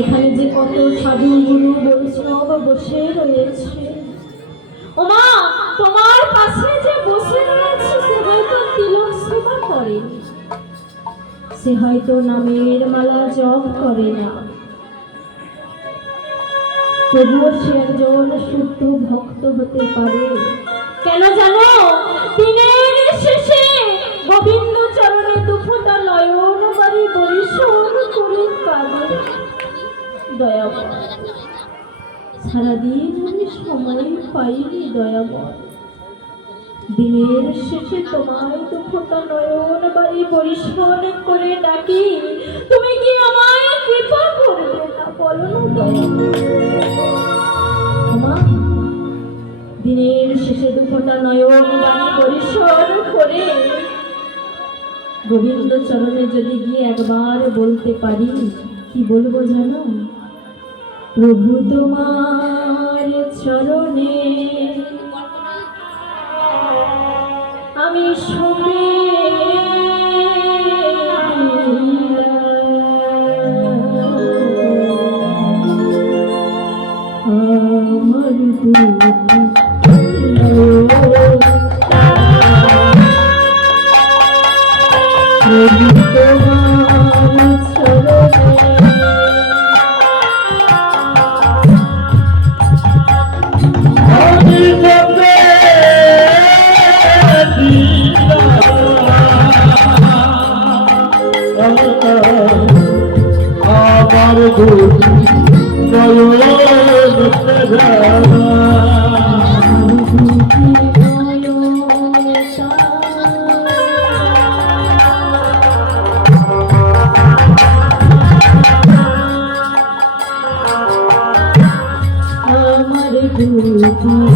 এখানে যে কত সাধু গুরু বৈষ্ণব বসে রয়েছে। ওমা তোমার পাশে যে বসে রয়েছে, সে হয়তো তিলক সেবা করে। সে হয়তো নামের মালা জপ করে না। তবুও সে একজন শুদ্ধ ভক্ত হতে পারে। কেন জানো? দিনের শেষে গোবিন্দ চরণে দুফোটা নয়ন বাড়ি পরিশোধ করে কাঁদে দয়াময়। সারাদিন আমি সময় পাইনি দয়াময়। দিনের শেষে তোমায় দুফোটা নয়ন বাড়ি পরিশোধ করে ডাকি। তুমি কি আমায় কৃপা করবে না বলো না আমার দিনের শেষে দুফোটা নয়ন বাণী পরিসর করে। গোবিন্দ চরণে যদি গিয়ে একবার বলতে পারি, কি বলব জানো? প্রভু তোমার চরণে আমি সবে আমার।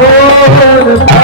নয়ন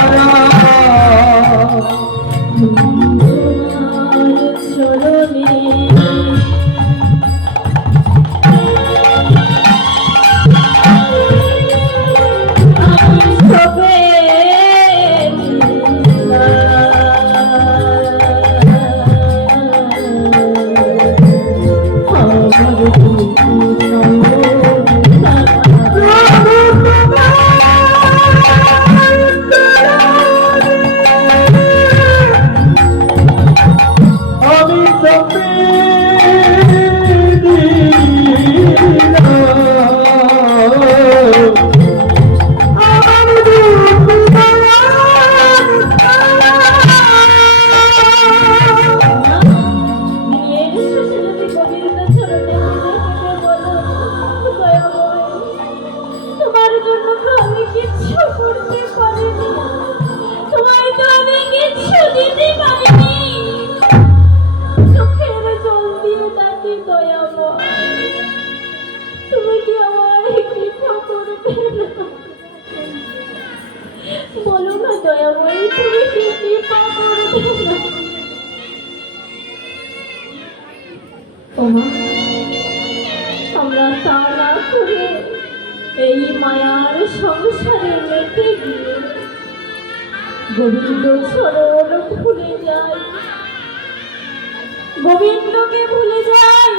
গোবিন্দকে ভুলে যাই।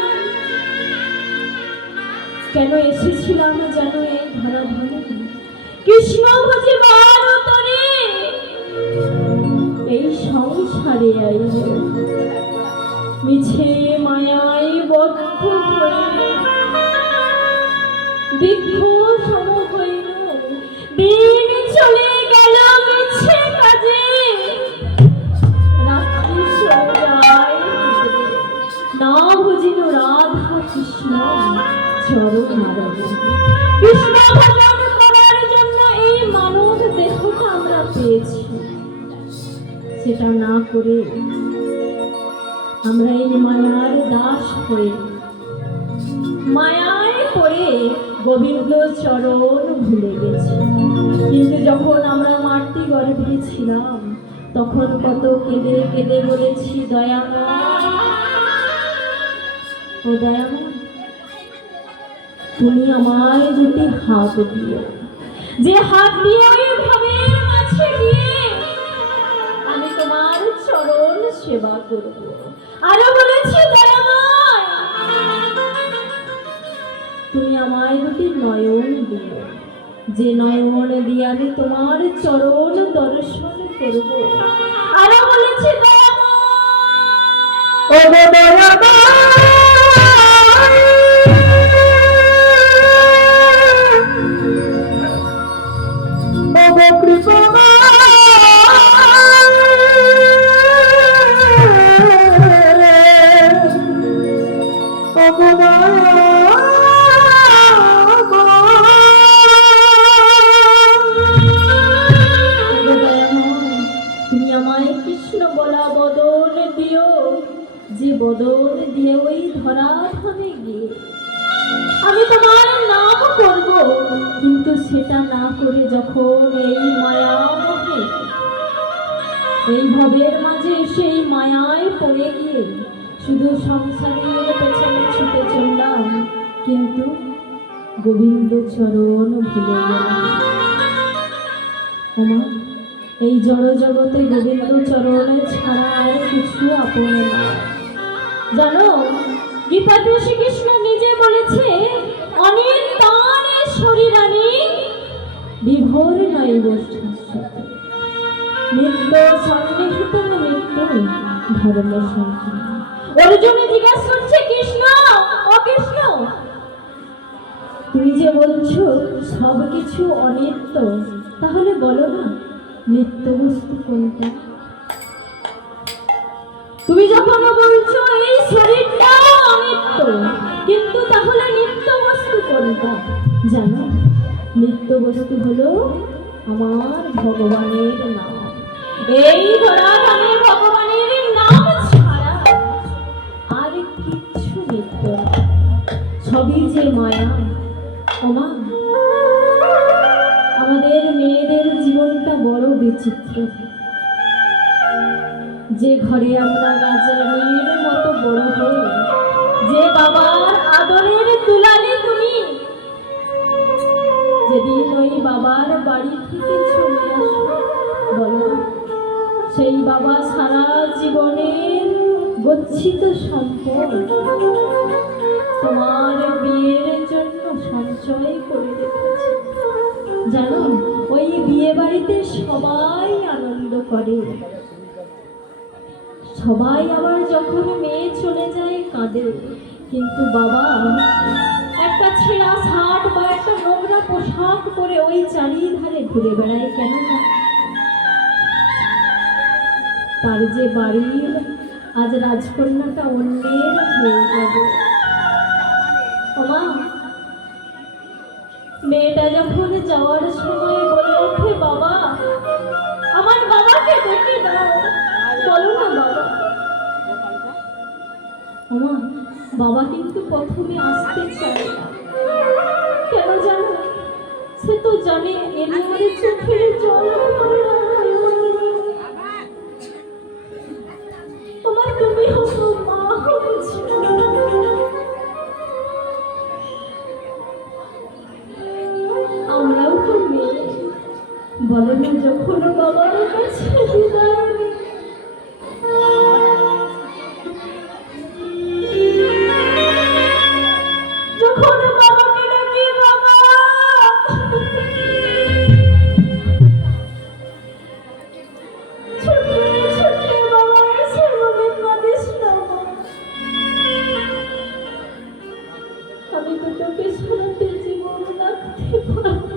কেন এসেছিলাম যেন এই ধরা ধরে কৃষ্ণ ভোজে বারতরে এই সংসারে আই মিছে মায়ায় বদ্ধ হয়ে বুঝিল রাধা কৃষ্ণ চরণ মাধব কৃষ্ণ ভজন করার জন্য এই মানব দেহটা আমরা পেয়েছি। সেটা না করে আমরা এই মায়ার দাস হয়ে মায়ায় পড়ে গোবিন্দ চরণ ভুলে গেছি। কিন্তু যখন আমরা মাটি গর্ভে ছিলাম, তখন কত কেঁদে কেঁদে বলেছি ও দয়াময়, তুমি আমায় দুটি হাত দিও। যে হাত দিয়ে ওই ভবের মাঝে গিয়ে আমি তোমার চরণ সেবা করব। আরও বলেছি, দয়াময়, তুমি আমায় দুটি নয়ন দিও। যে নয়ন দিয়ে আমি তোমার চরণ দর্শন করব। আরও বলেছি, দয়াময়, ও দয়াময় সেটা না করে যখন এই মায়া মোহে এই ভবের মাঝে সেই মায়ায় পড়ে গিয়ে শুধু সংসারের পেছনে ছুটে চললাম, কিন্তু গোবিন্দ চরণ ভুলে গেলাম। এই জড় জগতে গোবিন্দ চরণ ছাড়া আর কিছু আপন জানো, গীতাতে শ্রীকৃষ্ণ নিজে বলেছে অনেক তার শরীরানি বিভোর নাই নিত্য সন্নিহিত নিত্য ধর্ম অর্জুনে জিজ্ঞাসা করছে, কৃষ্ণ, ও কৃষ্ণ, তুমি যে বলছো সব কিছু অনিত্য, তাহলে বলো না নিত্য বস্তু কোনটা? তুমি যখন বলছো, এই শরীরটা অনিত্য, কিন্তু তাহলে নিত্য বস্তু কোনটা? জানো? নিত্য বস্তু হলো আমার ভগবানের নাম। এই ভগবানের নাম ছাড়া আর কিচ্ছু নিত্য সবই যে মায়া, ওমা। আমাদের মেয়েদের জীবনটা বড় বিচিত্র। যে ঘরে আমরা রাজারানীর মতো বড় হই যে বাবার যেদিন ওই বাবার বাড়ি থেকে চলে আসো, বলো। সেই বাবা সারা জীবনের গচ্ছিত সম্পদ তোমার বিয়ের জন্য সঞ্চয় করে রেখেছে। জানো, ওই বিয়ে বাড়িতে সবাই আনন্দ করে। সবাই আবার যখন মেয়ে চলে যায় কাঁদে। কিন্তু বাবা, একটা ছেঁড়া পোশাক পরে ওই চারিধারে ঘুরে বেড়ায় কেন তার যে বাড়ির আজ রাজকন্যাটা অন্যের হয়ে যাবে। মেয়েটা যখন যাওয়ার সময় বলে ওঠে, বাবা, আমার বাবাকে ডেকে দাও। বলো না বাবা। বাবা কিন্তু প্রথমে আসতে চায় কেন জানো? সে তো জানে এর চোখের জল আমি তো তোকে সারাতে জীবন রাখতে পারি।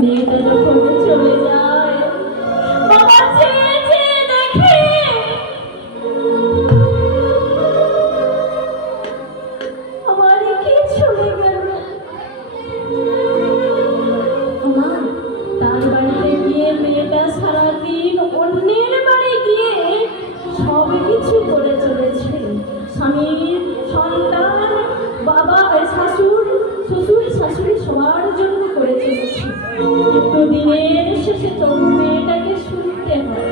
মেয়েটা যখন চলে যায় বাবা দিনের শেষে তো মেয়েটাকে শুনতে হয়।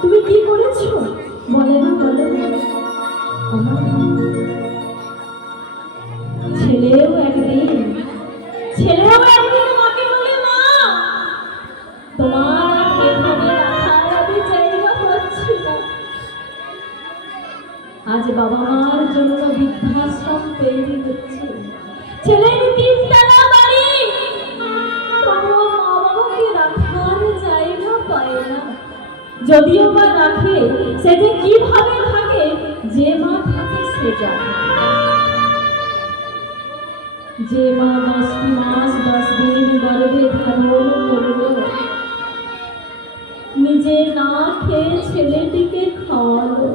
তুমি কি করেছ? বলে না বলো যদিও বা রাখে সে যে কীভাবে থাকে যে মা থাকে সে জানে। যে মা দশটি মাস, দশ দিন গর্ভে ধারণ করল। নিজে না খেয়ে ছেলেটিকে খাওয়ালো।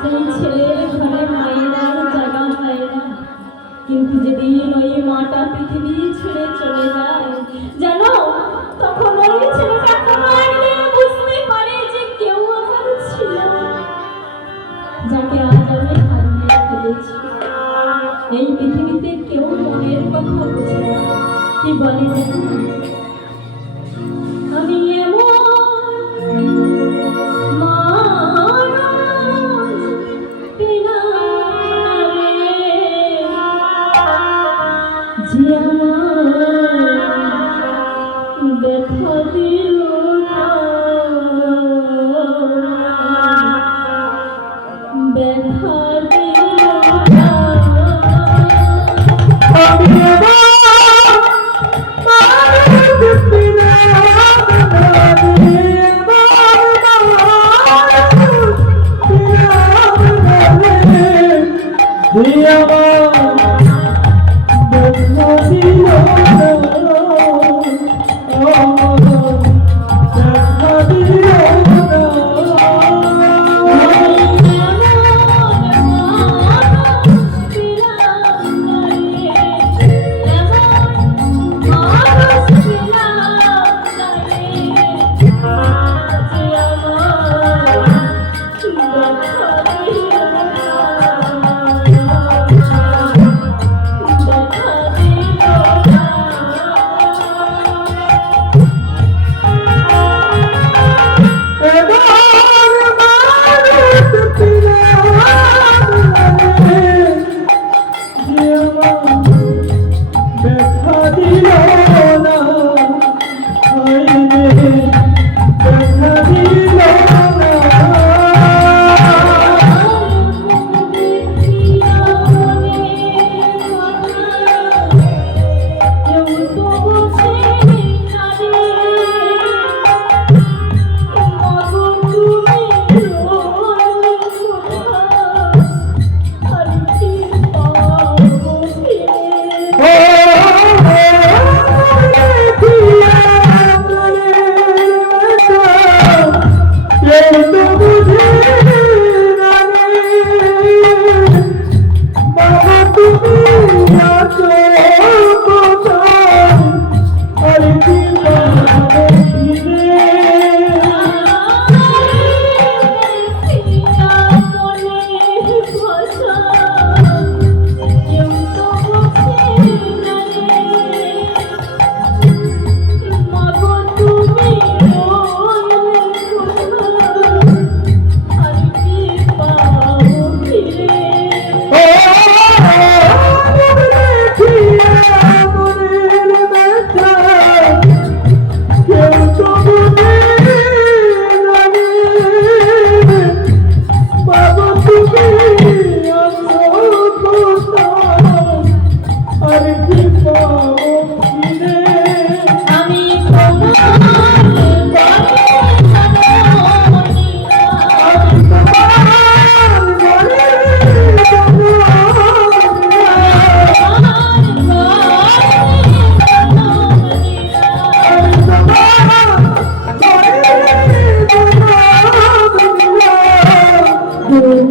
সেই ছেলের ঘরে মায়ের জায়গা হয় না। কিন্তু যেদিন ওই মাটা পৃথিবী ছেড়ে চলে যায় কথা বোঝে না কি বলে জানো? আমি এমন মানুষ Oh,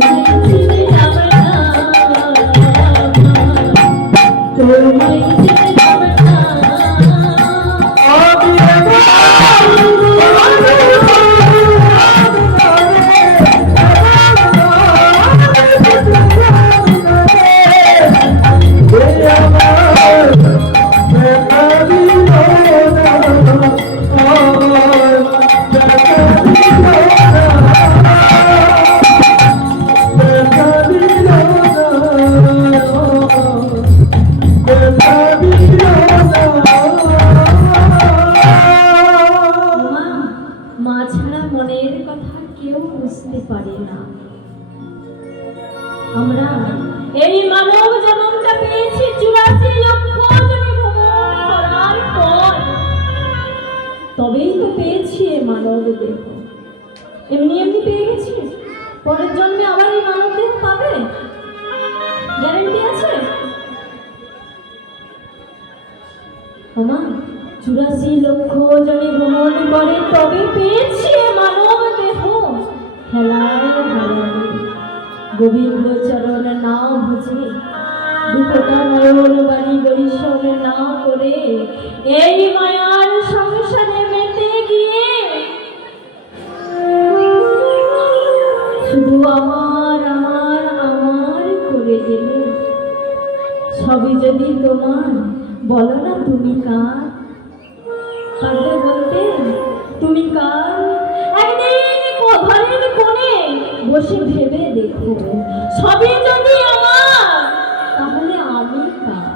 গ্যারেন্টি আছে? আমা চুরাশি লক্ষ জনে ভ্রমণ করে তবে পেয়েছি মানব দেহ। খেলায় খেলায় গোবিন্দ চরণ না ভজে দুপোটা নয়ন বাড়ি বরিশন না করে, এই মায়ার যদি তোমার বলো না তুমি কার? পারবে বলতে, তুমি কার? একদিন ঘরের বসে ভেবে দেখো, সবই যদি আমার, তাহলে আমি কার?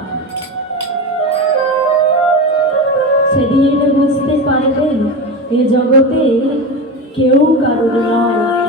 সেদিন বুঝতে পারবেন এ জগতে কেউ কারোর নয়।